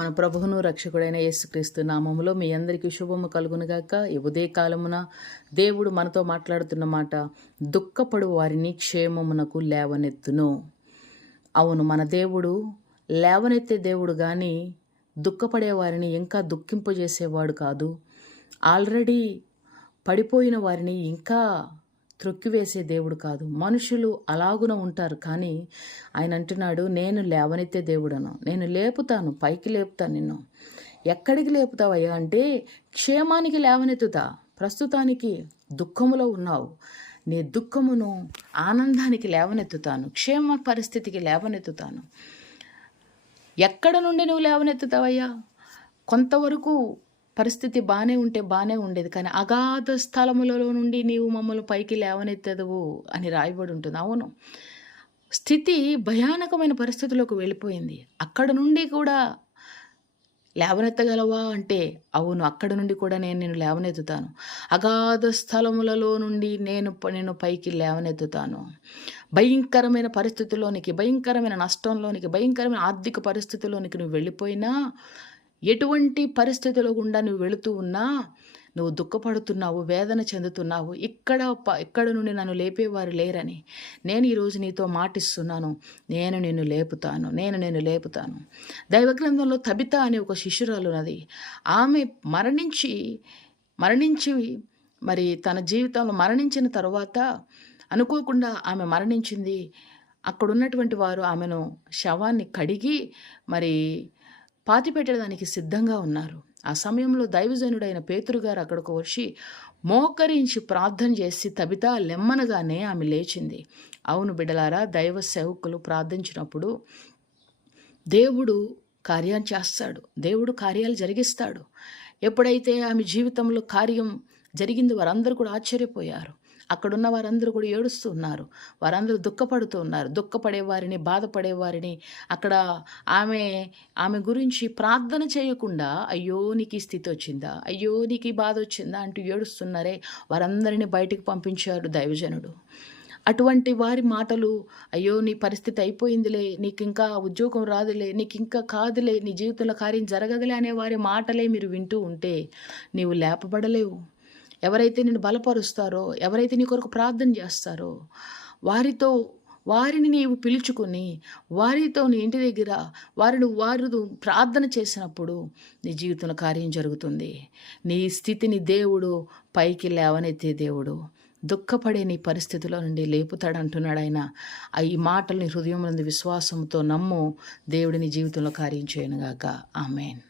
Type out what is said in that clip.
మన ప్రభువును రక్షకుడైన యేసుక్రీస్తు నామములో మీ అందరికీ శుభము కలుగునుగాక. ఈ ఉదయ కాలమున దేవుడు మనతో మాట్లాడుతున్న మాట, దుఃఖపడు వారిని క్షేమమునకు లేవనెత్తును. అవును, మన దేవుడు లేవనెత్తే దేవుడు కానీ దుఃఖపడే వారిని ఇంకా దుఃఖింపజేసేవాడు కాదు. ఆల్రెడీ పడిపోయిన వారిని ఇంకా త్రొక్కివేసే దేవుడు కాదు. మనుషులు అలాగున ఉంటారు, కానీ ఆయన అంటున్నాడు, నేను లేవనెత్తే దేవుడను, నేను లేపుతాను, పైకి లేపుతాను. నిన్ను ఎక్కడికి లేపుతావయ్యా అంటే క్షేమానికి లేవనెత్తుతా. ప్రస్తుతానికి దుఃఖములో ఉన్నావు, నీ దుఃఖమును ఆనందానికి లేవనెత్తుతాను, క్షేమ పరిస్థితికి లేవనెత్తుతాను. ఎక్కడ నుండి నువ్వు లేవనెత్తుతావయ్యా? కొంతవరకు పరిస్థితి బాగానే ఉంటే బాగానే ఉండేది, కానీ అగాధ స్థలములలో నుండి నీవు మమ్మల్ని పైకి లేవనెత్తదువు అని రాయబడి ఉంటుంది. అవును, స్థితి భయానకమైన పరిస్థితుల్లోకి వెళ్ళిపోయింది. అక్కడ నుండి కూడా లేవనెత్తగలవా అంటే అవును, అక్కడ నుండి కూడా నేను లేవనెత్తుతాను. అగాధ స్థలములలో నుండి నేను పైకి లేవనెత్తుతాను. భయంకరమైన పరిస్థితుల్లోనికి, భయంకరమైన నష్టంలోనికి, భయంకరమైన ఆర్థిక పరిస్థితుల్లోనికి నువ్వు వెళ్ళిపోయినా, ఎటువంటి పరిస్థితుల్లో గుండా నువ్వు వెళుతూ ఉన్నా, నువ్వు దుఃఖపడుతున్నావు, వేదన చెందుతున్నావు, ఇక్కడ నుండి నన్ను లేపేవారు లేరని నేను ఈరోజు నీతో మాటిస్తున్నాను. నేను నిన్ను లేపుతాను. దైవగ్రంథంలో తబిత అనే ఒక శిష్యురాలు ఉన్నది. ఆమె మరణించి మరి తన జీవితంలో మరణించిన తర్వాత అనుకోకుండా ఆమె మరణించింది. అక్కడ ఉన్నటువంటి వారు ఆమెను శవాన్ని కడిగి మరి పాతిపెట్టడానికి సిద్ధంగా ఉన్నారు. ఆ సమయంలో దైవజనుడైన పేతురు గారు అక్కడికి వచ్చి మోకరించి ప్రార్థన చేసి తబిత లెమ్మనగానే ఆమె లేచింది. అవును బిడ్డలారా, దైవ సేవకులు ప్రార్థించినప్పుడు దేవుడు కార్యం చేస్తాడు, దేవుడు కార్యాలు జరిగిస్తాడు. ఎప్పుడైతే ఆమె జీవితంలో కార్యం జరిగింది, వారందరూ కూడా ఆశ్చర్యపోయారు. అక్కడున్న వారందరూ కూడా ఏడుస్తూ ఉన్నారు, వారందరూ దుఃఖపడుతూ ఉన్నారు. దుఃఖపడేవారిని, బాధపడేవారిని అక్కడ ఆమె గురించి ప్రార్థన చేయకుండా, అయ్యో నీకు ఈ స్థితి వచ్చిందా, అయ్యో నీకు ఈ బాధ వచ్చిందా అంటూ ఏడుస్తున్నారే, వారందరినీ బయటికి పంపించాడు దైవజనుడు. అటువంటి వారి మాటలు, అయ్యో నీ పరిస్థితి అయిపోయిందిలే, నీకు ఇంకా ఉద్యోగం రాదులే, నీకు ఇంకా కాదులే, నీ జీవితంలో కార్యం జరగదులే అనే వారి మాటలే మీరు వింటూ ఉంటే నీవు లేపబడలేవు. ఎవరైతే నిన్ను బలపరుస్తారో, ఎవరైతే నీ కొరకు ప్రార్థన చేస్తారో వారిని నీవు పిలుచుకొని వారితో నీ ఇంటి దగ్గర వారు ప్రార్థన చేసినప్పుడు నీ జీవితంలో కార్యం జరుగుతుంది. నీ స్థితిని దేవుడు పైకి లేవనెత్తే దేవుడు. దుఃఖపడే నీ పరిస్థితిలో నుండి లేపుతాడంటున్నాడు ఆయన. ఈ మాటల్ని హృదయం నుండి విశ్వాసంతో నమ్ము. దేవుడిని జీవితంలో కార్యం చేయనుగాక. ఆమేన్.